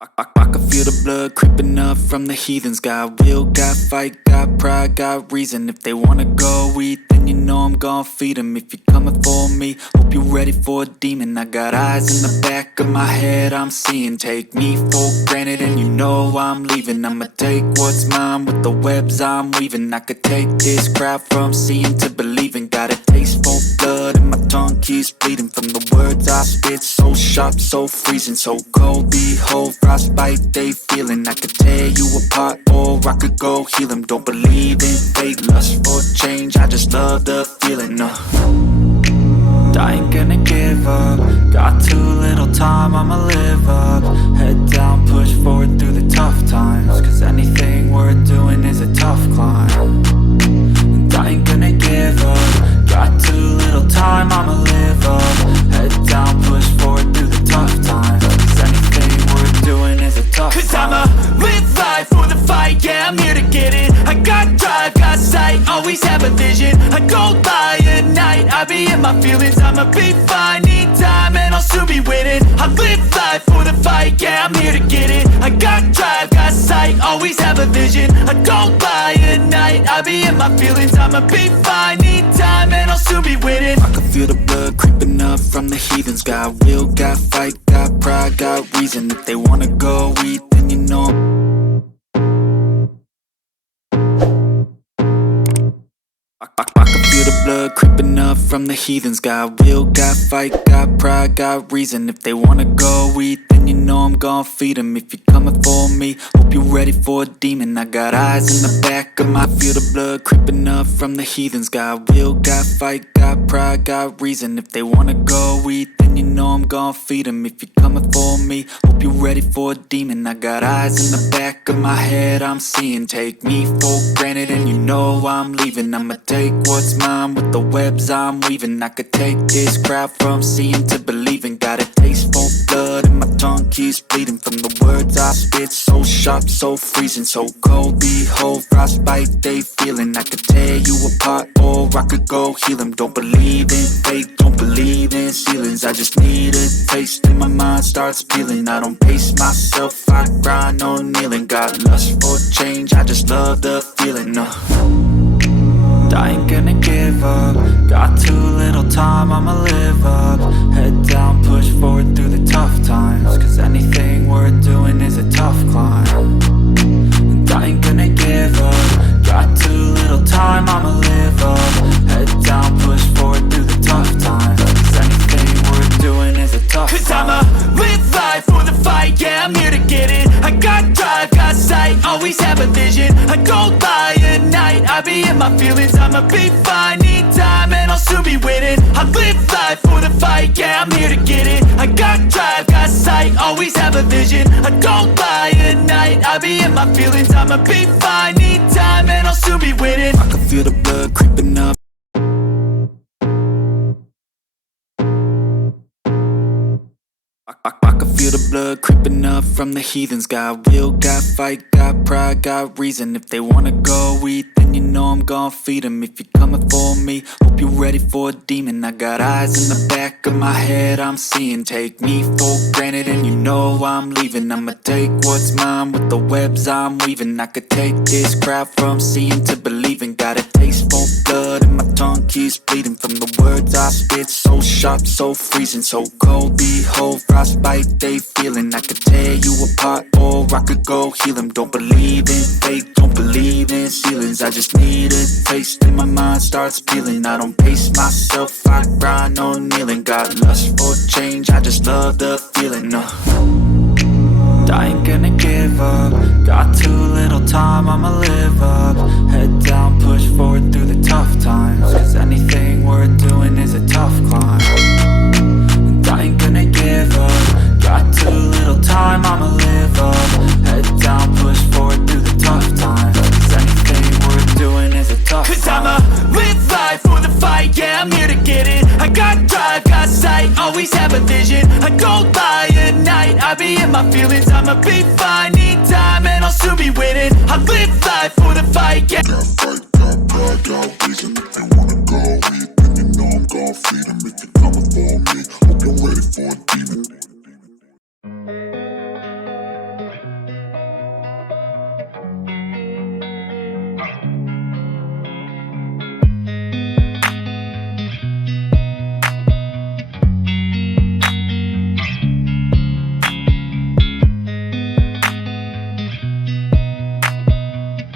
I can feel the blood creeping up from the heathens. Got will, got fight, got pride, got reason. If they wanna go eat, then you know I'm gon' feed them. If you're coming for me, hope you're ready for a demon. I got eyes in the back of my head, I'm seeing. Take me for granted and you know I'm leaving. I'ma take what's mine with the webs I'm weaving. I could take this crowd from seeing to believing. Got a taste for blood and my tongue keeps bleeding from the words I spit. So sharp, so freezing, so cold. Behold, frostbite they feeling. I could tear you apart or I could go heal them. Don't believe in fate, lust for change, I just love the feeling. I ain't gonna give up. Got too little time, I'ma live up. Head down, push forward through the tough times. Cause anything worth doing is a tough climb. And I ain't gonna give up. Got too little time, I'ma live up. Head down, push forward through the tough times. Cause anything worth doing is a tough climb. Cause I'ma live life for the fight, yeah, I'm here to get it. I got drive, got sight, always have a vision. I go by at night, I be in my feelings. I'ma be fine, need time and I'll soon be winning. I live life for the fight, yeah, I'm here to get it. I got drive, got sight, always have a vision. I go by at night, I be in my feelings. I'ma be fine, need time and I'll soon be winning. I can feel the blood creeping up from the heathens. Got will, got fight, got pride, got reason. If they wanna go eat, then you know I can feel the blood creeping up from the heathens. Got will, got fight, got pride, got reason. If they wanna go eat, then you know I'm gon' feed them. If you're coming for me, hope you're ready for a demon. I got eyes in the back of my feel the blood creeping up from the heathens. Got will, got fight, got pride, got reason. If they wanna go eat, then you know I'm gon' feed them. If you're coming for me, hope you're ready for a demon. I got eyes in the back of my head, I'm seeing. Take me for granted and you know I'm leaving. I'ma take what's mine with the webs I'm weaving. I could take this crowd from seeing to believing. Got a taste for blood and my tongue keeps bleeding from the words I spit. So sharp, so freezing, so cold. Behold, frostbite they feeling. I could tear you apart or I could go heal them. Don't believe in fate, don't believe in ceilings. I just need a taste and my mind starts peeling. I don't pace myself, I grind on kneeling. Got lust for change, I just love the feeling. I ain't gonna give up. Got too little time, I'ma live up. Head down, push forward through the tough times. Cause anything worth doing is a tough climb. And I ain't gonna give up. Got too little time, I'ma live up. Head down, push forward through the tough times. Cause anything worth doing is a tough climb. Cause I'ma live life for the fight, yeah, I'm here to get it. I got drive, got sight, always have a vision. I go by at night, I be in my feelings. I'ma be fine, need time and I'll soon be winning. I live life for the fight, yeah, I'm here to get it. I got drive, got sight, always have a vision. I go by at night, I be in my feelings. I'ma be fine, need time and I'll soon be winning. I can feel the blood creeping up. I can feel the blood creeping up from the heathens. Got will, got fight, got pride, got reason. If they wanna go eat, then you know I'm gon' feed them. If you're coming for me, hope you're ready for a demon. I got eyes in the back of my head, I'm seeing. Take me for granted and you know I'm leaving. I'ma take what's mine with the webs I'm weaving. I could take this crowd from seeing to believing. Got a taste for blood and my tongue keeps bleeding from the words I spit. So sharp, so freezing, so cold. Behold, frostbite they feeling. I could tear you apart or I could go heal them. Don't believe in fate, don't believe in ceilings. I just need a taste and my mind starts peeling. I don't pace myself, I grind on kneeling. Got lust for change, I just love the feeling. I ain't gonna give up. Got too little time, I'ma live up. Head down, push forward through the tough times. Cause anything worth doing is a tough climb. And I ain't gonna give up. Got too little time, I'ma live up. Head down, push forward through the tough times. Cause anything worth doing is a tough climb. Cause I'ma live life for the fight, yeah, I'm here to get it. I got drive, got sight, always have a vision. I go by at night, I be in my feelings. I'ma be fine, need time and I'll soon be winning. I live life for the fight, yeah. Got fight, got pride, got reason.